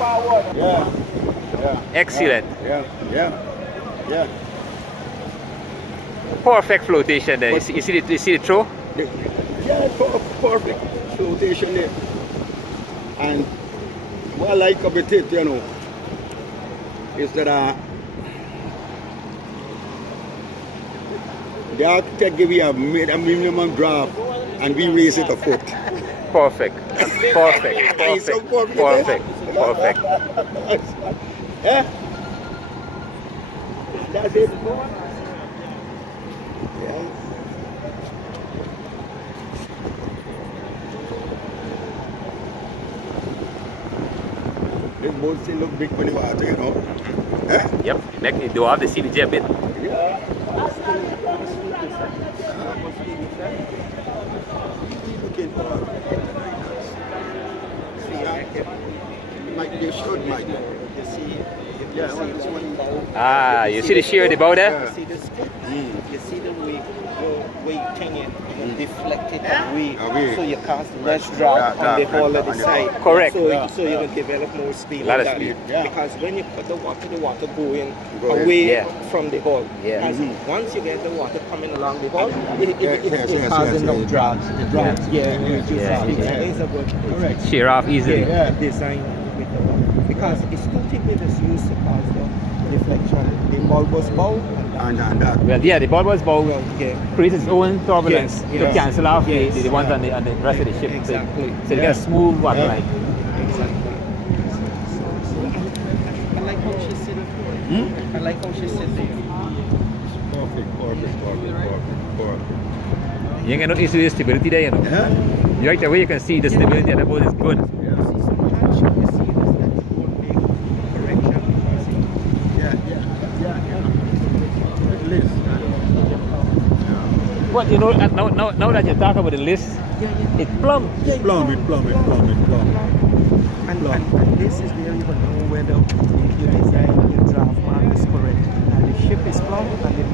Yeah. Yeah. Excellent. Yeah. Perfect flotation there. You see the throw? Yeah, perfect flotation there. And what I like about it, is that the architect give you a minimum draft and we raise it a foot. Perfect. It's so perfect. Perfect. Yeah? That's it. Yeah. This boat still look big for the water, Eh? Yep. Next, you do have the CVJ a bit. Yeah. Looking for like they should, Mike. You see, Yeah, this one. Ah, you see the shear of the bow there? you see the scoop, you see the way you hang it, you deflect it away, so you cast less drag on the hull at the side. Correct. So you will develop more speed. Lot like of that. speed. Yeah. Because when you put the water going Go in. away Yeah. from the hull. Yeah. As once you get the water coming along the hull, it Yes, has enough it drag. drags. Yeah, reduce Yeah, speed. yeah. It's a good Correct. Shear off easily. Yeah. design with the hull. Because it's two things that is used to cause the deflection. The bulbous bow And that. Well, yeah, the bulbous bow yeah. creates its own turbulence Yes, to yes. cancel off Yes. the ones on the rest of the ship. Exactly. So you get a smooth water line. Exactly. I like how she sit. I like how she sit there. Perfect. You can notice the stability there, you know. Yeah. Right away you can see the stability of the boat is good. But you know, now that you talk about the list, it's plumb. Plumb it. And this is where you will know whether your design, your draft mark is correct. And the ship is plumb and the